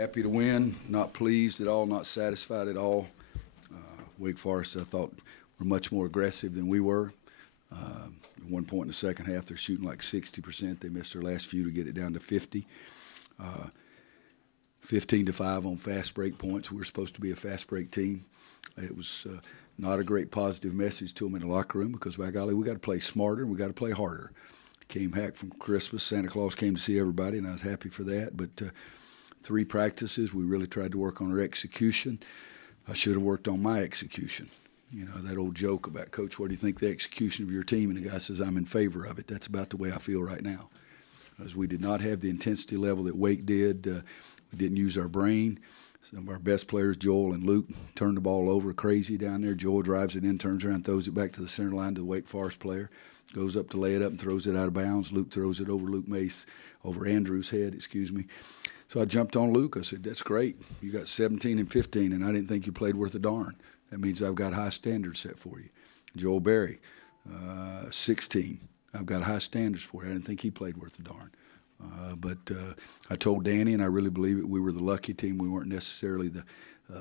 Happy to win, not pleased at all, not satisfied at all. Wake Forest, I thought, were much more aggressive than we were. At one point in the second half, they're shooting like 60%. They missed their last few to get it down to 50. 15-5 on fast break points. We were supposed to be a fast break team. It was not a great positive message to them in the locker room because, by golly, we got to play smarter and we got to play harder. Came back from Christmas. Santa Claus came to see everybody, and I was happy for that. But 3 practices, we really tried to work on our execution. I should have worked on my execution. You know, that old joke about, Coach, what do you think the execution of your team? And the guy says, I'm in favor of it. That's about the way I feel right now. As we did not have the intensity level that Wake did. We didn't use our brain. Some of our best players, Joel and Luke, turned the ball over crazy down there. Joel drives it in, turns around, throws it back to the center line to the Wake Forest player. Goes up to lay it up and throws it out of bounds. Luke throws it over over Andrew's head, excuse me. So I jumped on Luke. I said, that's great. You got 17 and 15, and I didn't think you played worth a darn. That means I've got high standards set for you. Joel Berry, 16. I've got high standards for you. I didn't think he played worth a darn. But I told Danny, and I really believe it, we were the lucky team. We weren't necessarily the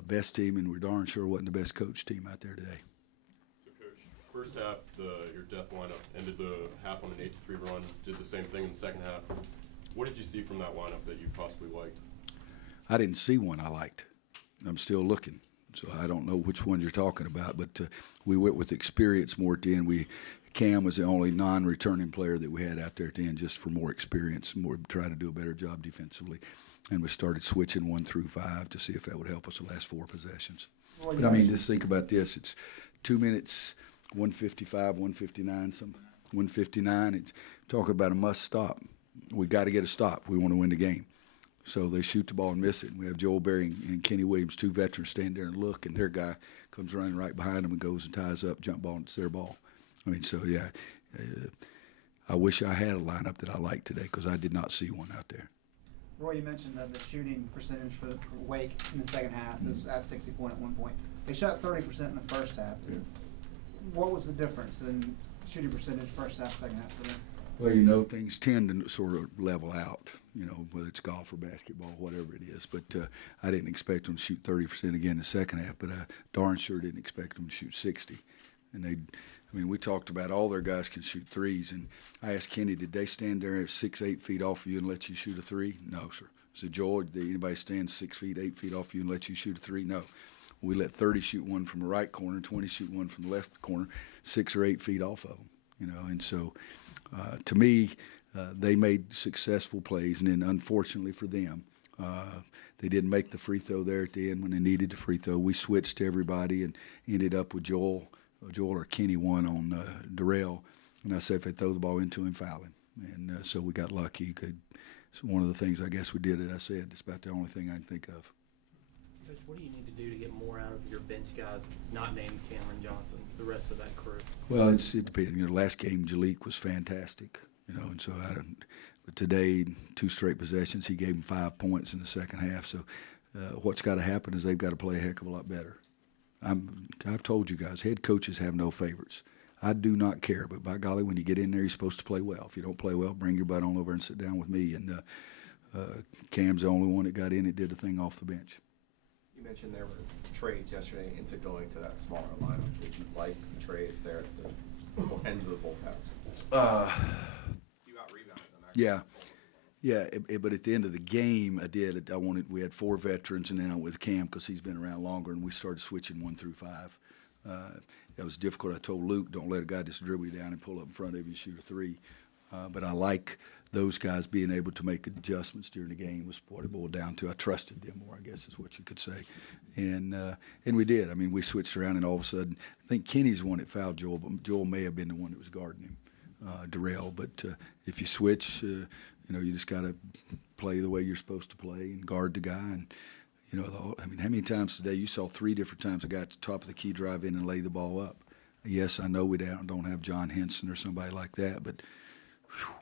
best team, and we darn sure wasn't the best coach team out there today. So, Coach, first half, your death lineup ended the half on an 8-3 run, did the same thing in the second half. What did you see from that lineup that you possibly liked? I didn't see one I liked. I'm still looking. So I don't know which one you're talking about, but we went with experience more at the end. Cam was the only non-returning player that we had out there at the end, just for more experience, try to do a better job defensively. And we started switching 1 through 5 to see if that would help us the last 4 possessions. Well, but I mean, just think about this. It's 2 minutes, 155, 159, 159. It's talking about a must stop. We got to get a stop if we want to win the game. So they shoot the ball and miss it. And we have Joel Berry and Kenny Williams, 2 veterans, stand there and look, and their guy comes running right behind them and goes and ties up, jump ball, and it's their ball. I mean, so, yeah, I wish I had a lineup that I liked today because I did not see one out there. Roy, you mentioned that the shooting percentage for Wake in the second half is at 60 point at one point. They shot 30% in the first half. Yeah. What was the difference in shooting percentage first half, second half for them? Well, you know, things tend to sort of level out, you know, whether it's golf or basketball, whatever it is. But I didn't expect them to shoot 30% again in the second half, but I darn sure didn't expect them to shoot 60. And I mean, we talked about all their guys can shoot threes, and I asked Kenny, did they stand there at 6, 8 feet off of you and let you shoot a 3? No, sir. So, Joel, did anybody stand 6 feet, 8 feet off you and let you shoot a 3? No. We let 30 shoot one from the right corner, 20 shoot one from the left corner, 6 or 8 feet off of them, you know. And so, to me, they made successful plays, and then unfortunately for them, they didn't make the free throw there at the end when they needed the free throw. We switched to everybody and ended up with Joel or Kenny won on Darrell, and I said if they throw the ball into him, foul him. And so we got lucky. It's one of the things I guess we did, as I said. It's about the only thing I can think of. Coach, what do you need to do to get more out of your bench guys, not named Cameron Johnson, the rest of that crew? Well, it depends. You know, last game, Jalik was fantastic, you know, and so but today, 2 straight possessions, he gave them 5 points in the second half. So what's got to happen is they've got to play a heck of a lot better. I've told you guys, head coaches have no favorites. I do not care, but by golly, when you get in there, you're supposed to play well. If you don't play well, bring your butt on over and sit down with me. And Cam's the only one that got in and did the thing off the bench. You mentioned there were trades yesterday into going to that smaller lineup. Did you like the trades there at the end of the both halves? You got rebounds on that. Yeah. Yeah, but at the end of the game, we had 4 veterans, and then I went with Cam because he's been around longer, and we started switching 1 through 5. That was difficult. I told Luke, don't let a guy just dribble you down and pull up in front of you and shoot a 3. But I like those guys being able to make adjustments during the game was what it boiled down to. I trusted them more, I guess is what you could say. And we did. I mean, we switched around, and all of a sudden, I think Kenny's the one that fouled Joel, but Joel may have been the one that was guarding him, Darrell. But if you switch, you know, you just got to play the way you're supposed to play and guard the guy. And, you know, I mean, how many times today you saw 3 different times a guy at the top of the key drive in and lay the ball up? Yes, I know we don't have John Henson or somebody like that, but whew,